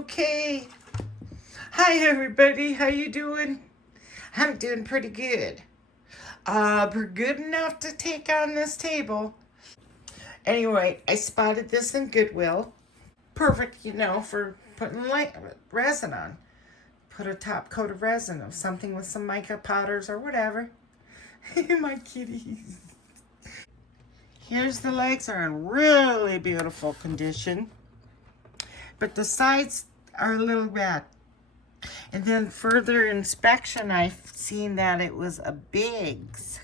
Okay. Hi everybody, how you doing? I'm doing pretty good. We're good enough to take on this table. Anyway, I spotted this in Goodwill. Perfect, for putting resin on. Put a top coat of resin of something with some mica powders or whatever. My kitties. Here's the legs are in really beautiful condition. But the sides are a little red. And then further inspection, I've seen that it was a Biggs.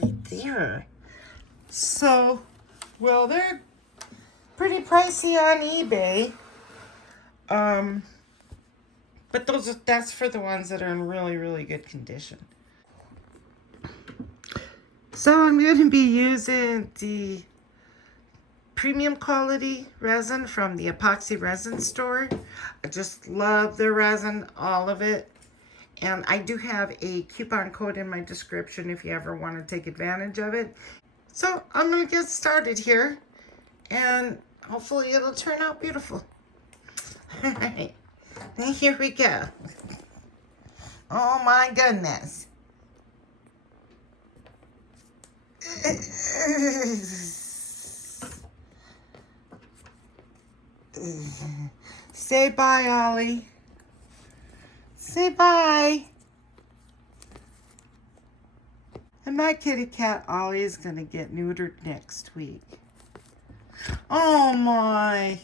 Right there. So, well, they're pretty pricey on eBay. But that's for the ones that are in really, really good condition. So I'm going to be using the premium quality resin from the epoxy resin store. I just love their resin, all of it. And I do have a coupon code in my description if you ever want to take advantage of it. So I'm going to get started here, and hopefully it'll turn out beautiful. All right, and here we go. Oh my goodness. Say bye, Ollie. Say bye. And my kitty cat Ollie is going to get neutered next week. Oh my.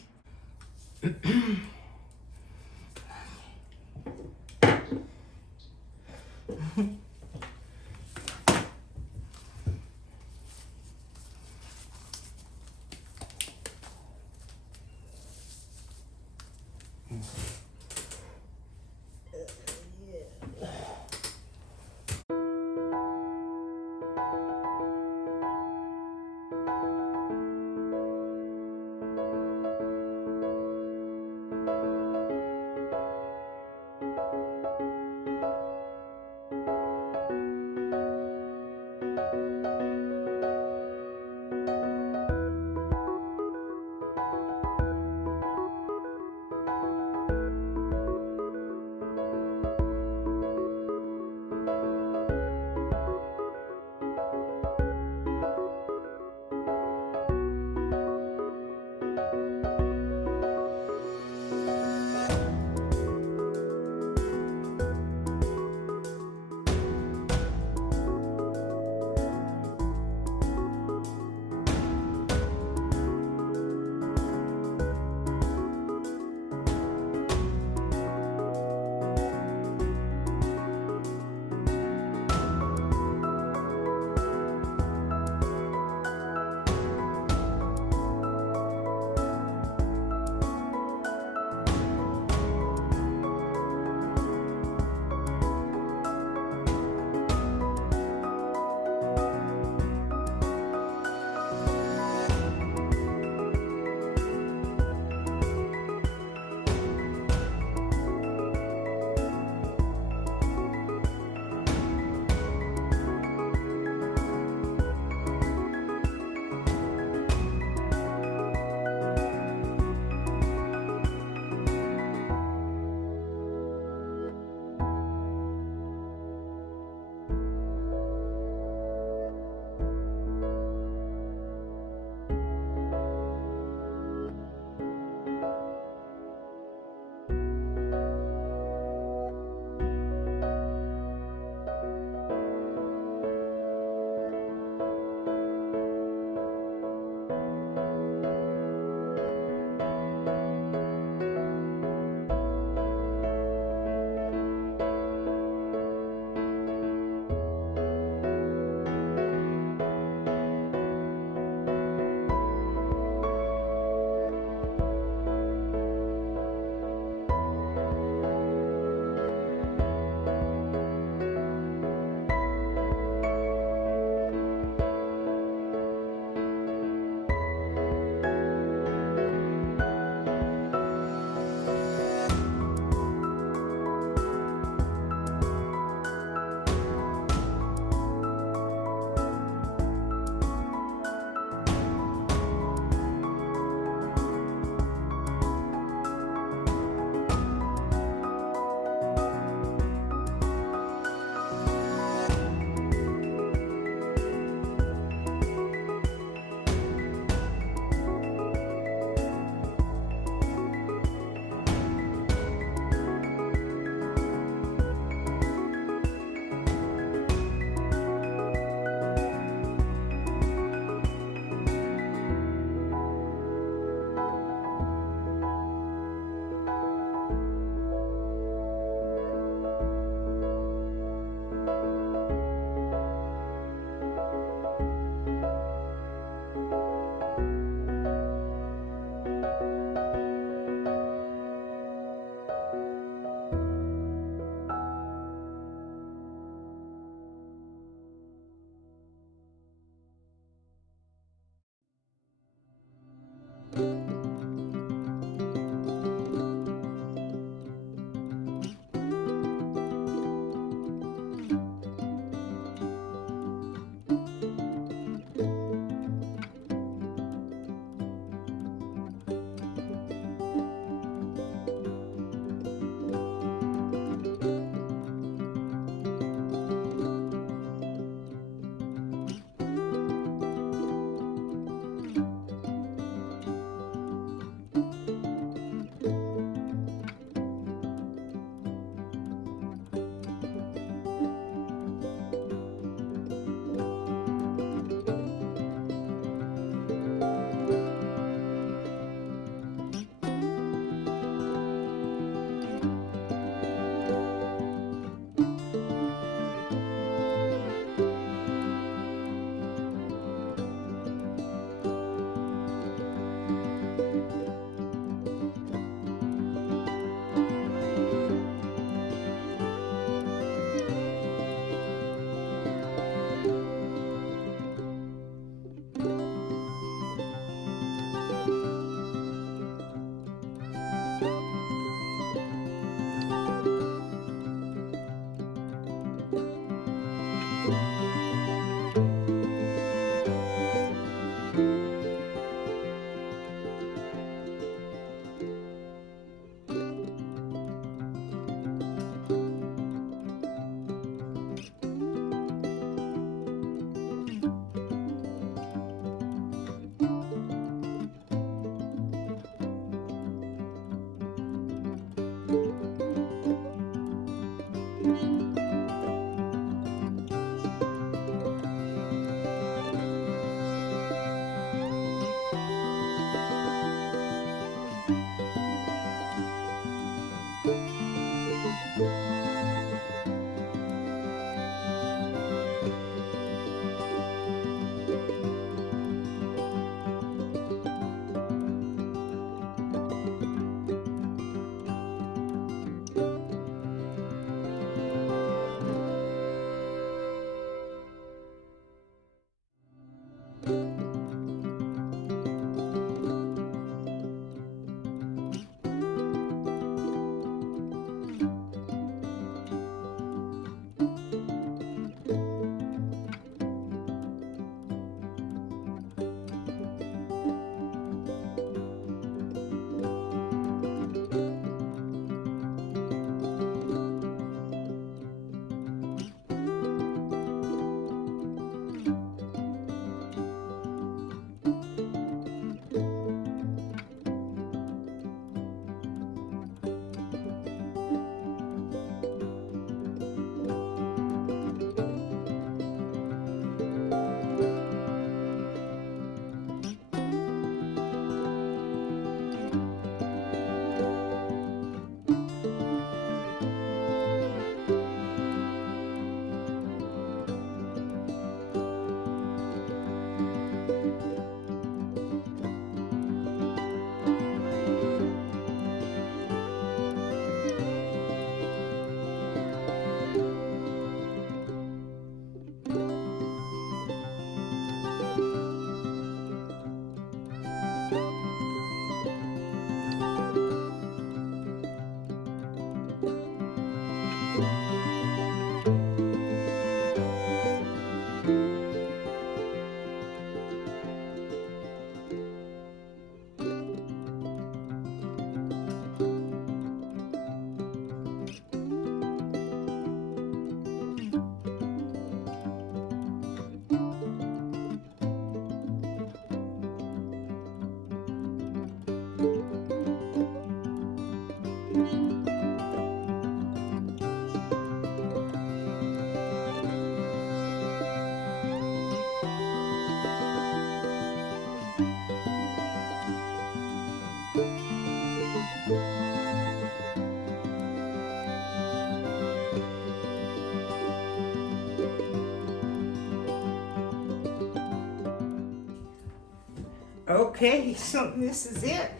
Okay, so this is it.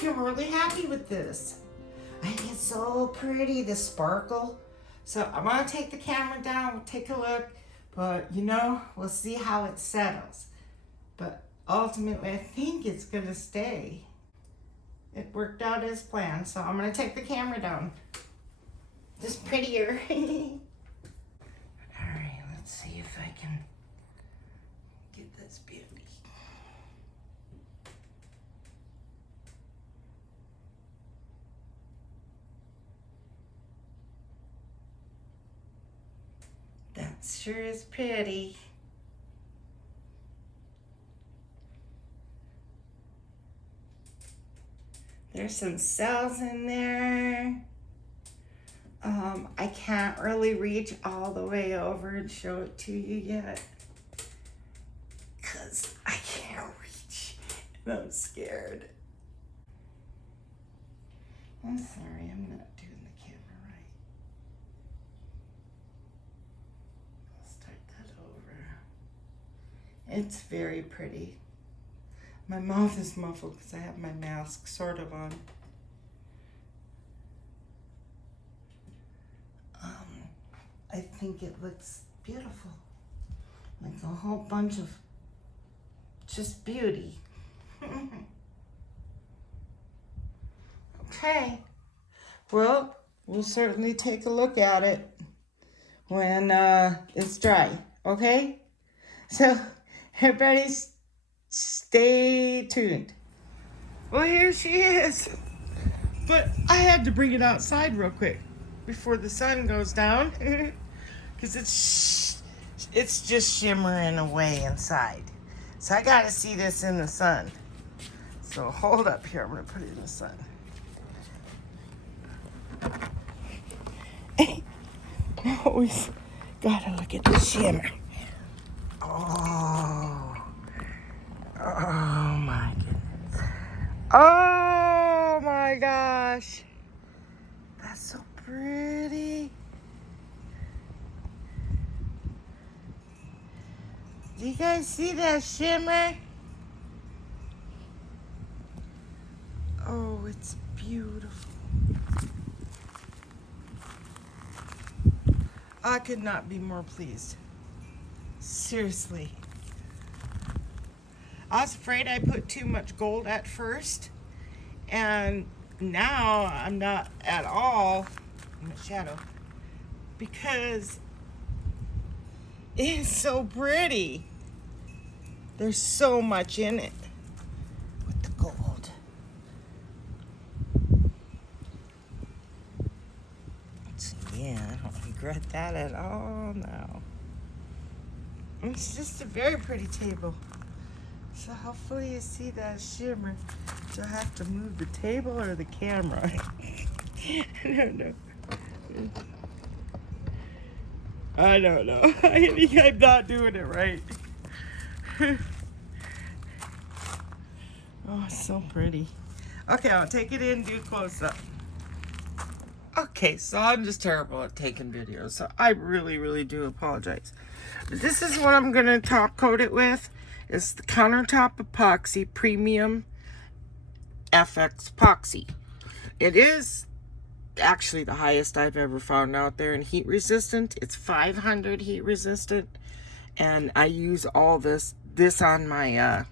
I'm really happy with this. I think it's so pretty, the sparkle. So I'm gonna take the camera down, we'll take a look, but you know, we'll see how it settles. But ultimately, I think it's gonna stay. It worked out as planned, so I'm gonna take the camera down. Just prettier. All right, let's see if I can get this beauty. That sure is pretty. There's some cells in there. I can't really reach all the way over and show it to you yet, because I can't reach and I'm scared. I'm sorry, I'm not doing the camera right. I'll start that over. It's very pretty. My mouth is muffled because I have my mask sort of on. I think it looks beautiful. Like a whole bunch of just beauty. Okay. Well, we'll certainly take a look at it when it's dry. Okay? So, everybody stay tuned. Well, here she is. But I had to bring it outside real quick before the sun goes down. Because it's just shimmering away inside. So I gotta see this in the sun. So hold up here, I'm gonna put it in the sun. Always gotta look at the shimmer. Oh my goodness. Oh my gosh. That's so pretty. Do you guys see that shimmer? Oh, it's beautiful. I could not be more pleased. Seriously. I was afraid I put too much gold at first, and now I'm not at all in the shadow because it's so pretty. There's so much in it with the gold. So yeah, I don't regret that at all now. It's just a very pretty table. So hopefully you see that shimmer. Do I have to move the table or the camera? I don't know. I don't know. I think I'm not doing it right. Oh, it's so pretty. Okay, I'll take it in, do close up. Okay, so I'm just terrible at taking videos, so I really do apologize. But this is what I'm gonna top coat it with. It's the countertop epoxy premium FX epoxy. It is actually the highest I've ever found out there in heat resistant. It's 500 heat resistant, and I use all this on my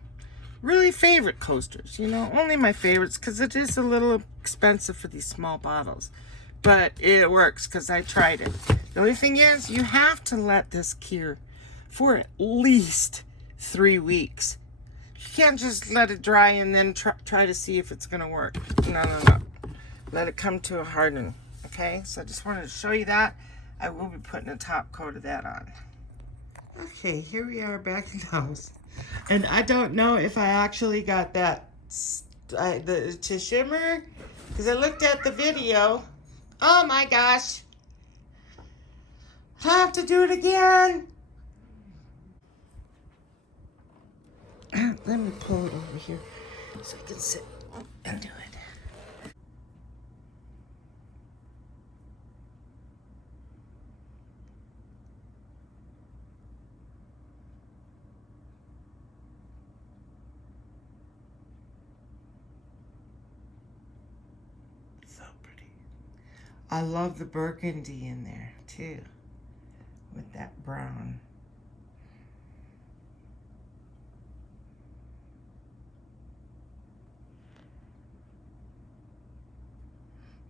really favorite coasters. You know, only my favorites, because it is a little expensive for these small bottles, but it works because I tried it. The only thing is, you have to let this cure for at least 3 weeks. You can't just let it dry and then try to see if it's gonna work. No. Let it come to a harden. Okay, so I just wanted to show you that. I will be putting a top coat of that on. Okay, here we are back in the house. And I don't know if I actually got that to shimmer, because I looked at the video. Oh my gosh. I have to do it again. Let me pull it over here so I can sit and do it. I love the burgundy in there too, with that brown.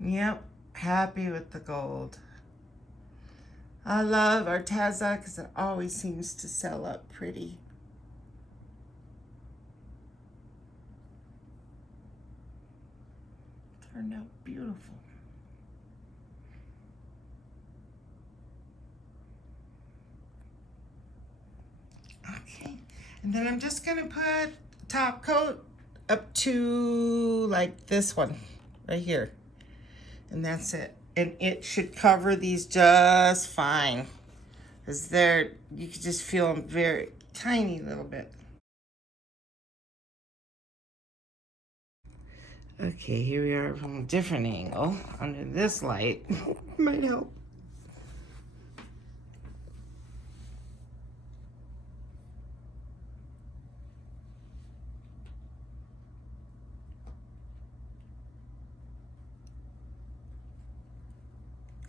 Yep, happy with the gold. I love Arteza because it always seems to sell up pretty. Turned out beautiful. Okay, and then I'm just gonna put top coat up to like this one right here. And that's it. And it should cover these just fine. Because they're, you can just feel them very tiny little bit. Okay, here we are from a different angle under this light. Might help.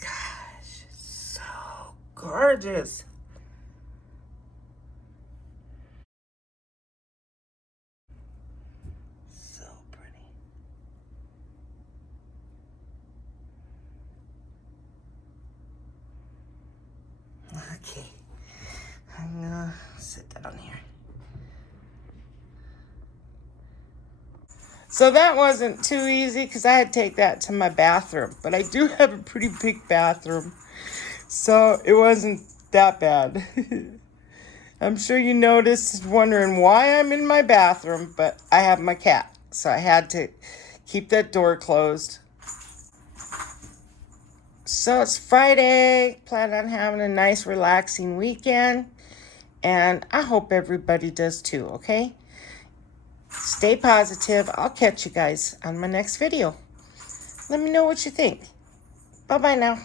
Gosh, so gorgeous. So pretty. Okay, I'm gonna sit down here. So that wasn't too easy because I had to take that to my bathroom. But I do have a pretty big bathroom, so it wasn't that bad. I'm sure you noticed, wondering why I'm in my bathroom, but I have my cat. So I had to keep that door closed. So it's Friday. Plan on having a nice, relaxing weekend. And I hope everybody does too, okay? Stay positive. I'll catch you guys on my next video. Let me know what you think. Bye-bye now.